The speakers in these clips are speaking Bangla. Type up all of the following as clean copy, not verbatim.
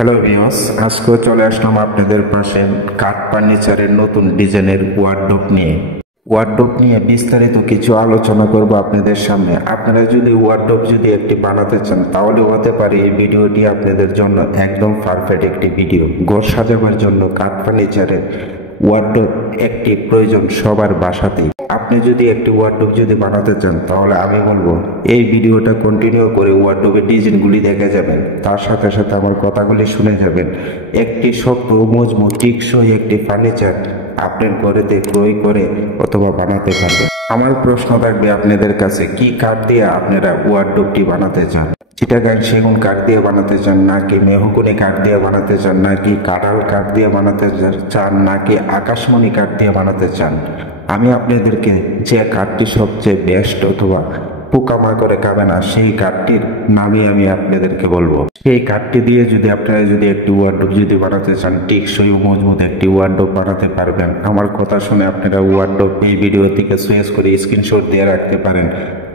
হ্যালো ভিউয়ার্স, আজকে চলে আসলাম আপনাদের পাশে কাঠ ফার্নিচারের নতুন ডিজাইনের ওয়ার্ডরোব নিয়ে বিস্তারিত কিছু আলোচনা করব আপনাদের সামনে। আপনারা যদি ওয়ার্ডরোব একটি বানাতে চান তাহলে হতে পারে এই ভিডিওটি আপনাদের জন্য একদম পারফেক্ট একটি ভিডিও। ঘর সাজাবার জন্য কাঠ ফার্নিচারের ওয়ার্ডরোব একটি প্রয়োজন সবার বাসাতেই। আপনি যদি একটি ওয়ার্ডরোব বানাতে চান তাহলে আমি বলবো এই ভিডিওটা কন্টিনিউ করে ওয়ার্ডরোবের ডিজাইনগুলি দেখে যাবেন, তার সাথে সাথে আমার কথাগুলি শুনে যাবেন। একটি শক্ত ও মজবুত টিকসই একটি ফার্নিচার আপনার ঘরেতে ক্রয় করে অথবা বানাতে পারবেন। আমার প্রশ্ন থাকবে আপনাদের কাছে, কি কাঠ দিয়ে আপনারা ওয়ার্ডরোবটি বানাতে চান? চিটাগাং সেগুন কাঠ দিয়ে বানাতে চান, নাকি মেহগনি কাঠ দিয়ে বানাতে চান, নাকি কাঁঠাল কাঠ দিয়ে বানাতে চান, নাকি আকাশমণি কাঠ দিয়ে বানাতে চান? আমি আপনাদেরকে যে কাঠটি সবচেয়ে বেস্ট অথবা পোকামাকড়ে খাবে না সেই কাঠটির নামই আমি আপনাদেরকে বলবো। সেই কাঠটি দিয়ে আপনারা একটি ওয়ার্ডরোব বানাতে চান, টেকসই ও মজবুত একটি ওয়ার্ডরোব বানাতে পারবেন। আমার কথা শুনে আপনারা ওয়ার্ডরোব এই ভিডিও থেকে সুইচ করে স্ক্রিনশট দিয়ে রাখতে পারেন।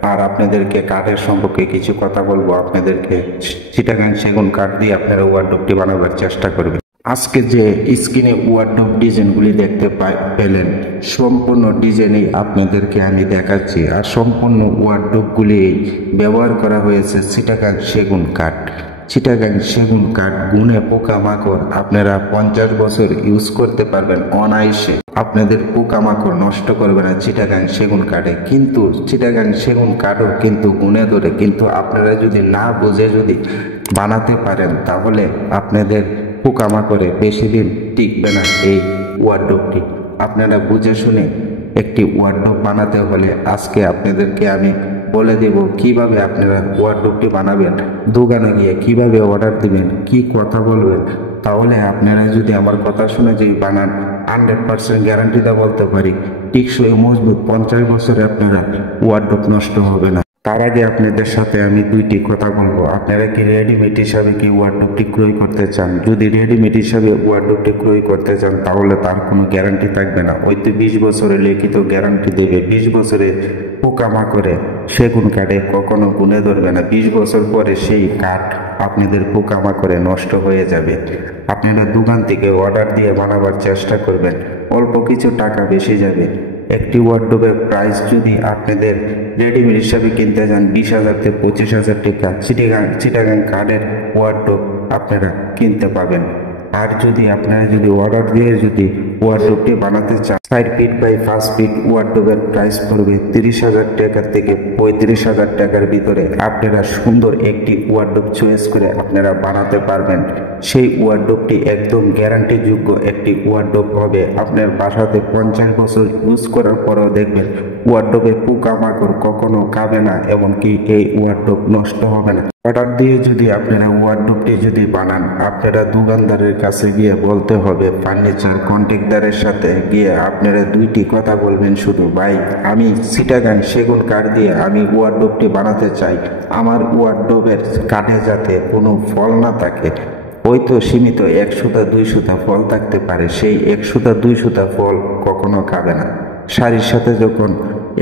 আর আপনাদেরকে কাঠের সম্পর্কে কিছু কথা বলবো। আপনাদেরকে চিটাগাং সেগুন কাঠ দিয়ে আপনারা ওয়ার্ডরোবটি বানাবার চেষ্টা করবেন। আজকে যে স্ক্রিনে ওয়ার্ডরোব ডিজাইনগুলি দেখতে পেলেন, সম্পূর্ণ ডিজাইনই আপনাদেরকে আমি দেখাচ্ছি। আর সম্পূর্ণ ওয়ার্ডরোবগুলি ব্যবহার করা হয়েছে চিটাগাং সেগুন কাঠ। চিটাগাং সেগুন কাঠ গুণে পোকামাকড় আপনারা 50 বছর ইউজ করতে পারবেন অনায়াসে। আপনাদের পোকামাকড় নষ্ট করবে না চিটাগাং সেগুন কাঠে। কিন্তু চিটাগাং সেগুন কাঠও কিন্তু গুণে ধরে, কিন্তু আপনারা যদি না বুঝে বানাতে পারেন তাহলে আপনাদের পোকামাকড়ে বেশি দিন টিকবে না এই ওয়ার্ডরোবটি। আপনারা বুঝে শুনে একটি ওয়ার্ডরোব বানাতে হলে আজকে আপনাদেরকে আমি বলে দেব কিভাবে আপনারা ওয়ার্ডরোবটি বানাবেন, দোকানে গিয়ে কিভাবে অর্ডার দিবেন, কি কথা বলবেন। তাহলে আপনারা আমার কথা শুনে বানান 100% গ্যারান্টিতে বলতে পারি টিকসই মজবুত 50 বছরে আপনারা ওয়ার্ডরোব নষ্ট হবে না। তার আগে আপনাদের সাথে আমি দুইটি কথা বলবো। আপনারা কি রেডিমেড হিসাবে কি ওয়ার্ডরোবটি ক্রয় করতে চান? যদি রেডিমেড হিসাবে ওয়ার্ডরোবটি ক্রয় করতে চান তাহলে তার কোনো গ্যারান্টি থাকবে না। ওই তো 20 বছরের লিখিত গ্যারান্টি দেবে। 20 বছরে পোকামাকড়ে সেগুন কাঠে কখনো গুণে ধরবে না। 20 বছর পরে সেই কাঠ আপনাদের পোকামাকড়ে নষ্ট হয়ে যাবে। আপনারা দোকান থেকে অর্ডার দিয়ে বানাবার চেষ্টা করবেন, অল্প কিছু টাকা বেশি যাবে। একটি ওয়ার্ডরোবের প্রাইস যদি আপনাদের রেডিমেড হিসাবে কিনতে যান 20,000 থেকে 25,000 টাকা চিটাগাং কাঠের ওয়ার্ডরোব আপনারা কিনতে পাবেন। আর আপনারা অর্ডার দিয়ে ওয়ার্ডরোবটি বানাতে চান 4 ফিট বাই 5 ফিট, ওয়ার্ডরোবের প্রাইস পড়বে 30,000 টাকা থেকে 35,000 টাকার ভিতরে। আপনারা সুন্দর একটি ওয়ার্ডরোব চয়েস করে আপনারা বানাতে পারবেন। সেই ওয়ার্ডরোবটি একদম গ্যারান্টিযোগ্য একটি ওয়ার্ডরোব হবে। আপনার বাসাতে 50 বছর ইউজ করার পরেও দেখবেন ওয়ার্ডরোবে পোকামাকড় কখনো খাবে না, এমনকি এই ওয়ার্ডরোব নষ্ট হবে না। অর্ডার দিয়ে আপনারা ওয়ার্ডরোবটি বানান, আপনারা দোকানদারের কাছে গিয়ে বলতে হবে, ফার্নিচার কন্ট্রাক্টরের সাথে গিয়ে আপনারা দুইটি কথা বলবেন শুধু, ভাই আমি চিটাগাং সেগুন কাঠ দিয়ে আমি ওয়ার্ডরোবটি বানাতে চাই, আমার ওয়ার্ডরোবের কাঠে যাতে কোনো ফল না থাকে। ওই তো সীমিত 1 সুতা 2 সুতা ফল থাকতে পারে, সেই 1 সুতা 2 সুতা ফল কখনো খাবে না। শাড়ির সাথে যখন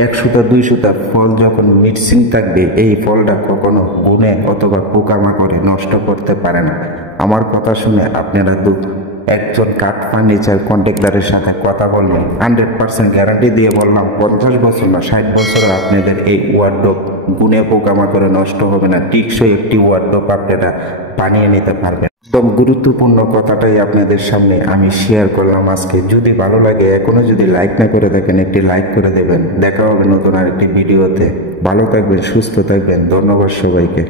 1 সুতা 2 সুতা ফল যখন মিক্সিং থাকবে, এই ফলটা কখনো গুণে অথবা পোকামাকড়ে নষ্ট করতে পারে না। আমার কথা শুনে আপনারা একজন কাঠ ফার্নিচার কন্ট্রাক্টরের সাথে কথা বলবেন। 100% গ্যারান্টি দিয়ে বললাম 50 বছর না 60 বছর আপনাদের এই ওয়ার্ডরোব গুণে পোকামাকড়ে নষ্ট হবে না। টিকসই একটি ওয়ার্ডরোব আপনারা বানিয়ে নিতে পারবেন। একদম গুরুত্বপূর্ণ কথাটাই আপনাদের সামনে আমি শেয়ার করলাম আজকে। যদি ভালো লাগে, এখনো লাইক না করে দেখেন, একটি লাইক করে দেবেন। দেখা হবে নতুন আরেকটি ভিডিওতে। ভালো থাকবেন, সুস্থ থাকবেন। ধন্যবাদ সবাইকে।